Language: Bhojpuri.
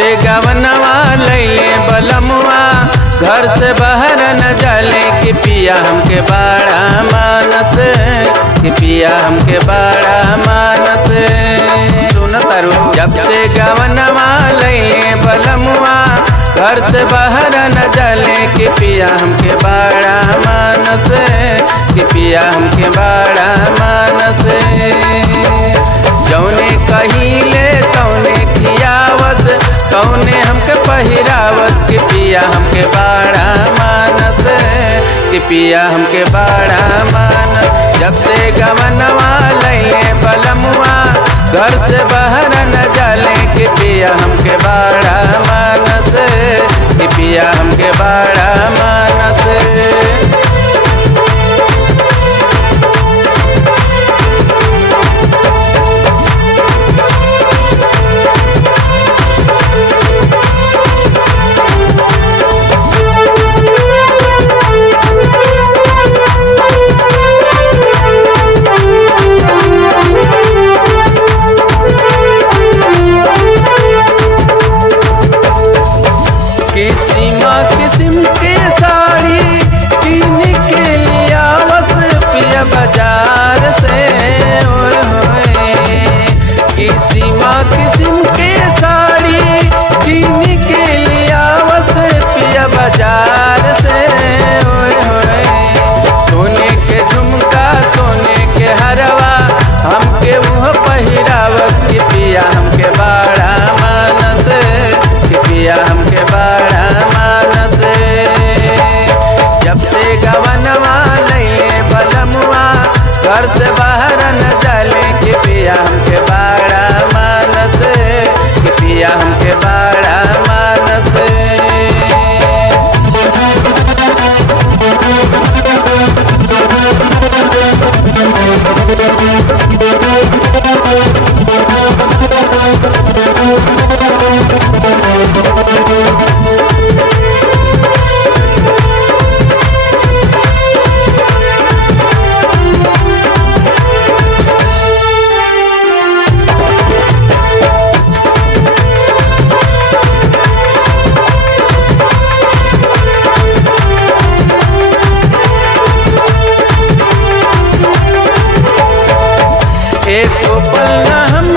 से गवनवा लैले बलमुआ घर से बाहर न जाले कि पिया हमके बड़ा मानस, कि पिया हमके बड़ा मानस। सुन तारू जब से गवनवा लैले बलमुआ घर से बाहर न जाले कि पिया हमके बड़ा मानस, कि पिया हमके बड़ा मानस। जौने कहिले तौने खियावस, तौने हमके पहिरावस कि पिया हमके बड़ा मानस, कि पिया हमके बड़ा मानस। जब से गवनवा लैले बलमुआ घर से बाहर न जाले कि पिया हमके बड़ा मानस, कि पिया हमके बड़ा मानस। किस्म के साड़ी कीन के लिया बस पिया बाजार से। किस्म के साड़ी कीन के लिया बस पिया बाजार से। सोने के झुमका सोने के हरवा हमके वह पहिरावस कि पिया हमके बड़ा मानस, कि पिया हमके बड़ा मानस। जब से गवनवा लैले बलमुआ घर से बाहर न जाले कि पिया हमके बड़ा मानस, कि पिया हमके बड़ा मानस। एक पल न हम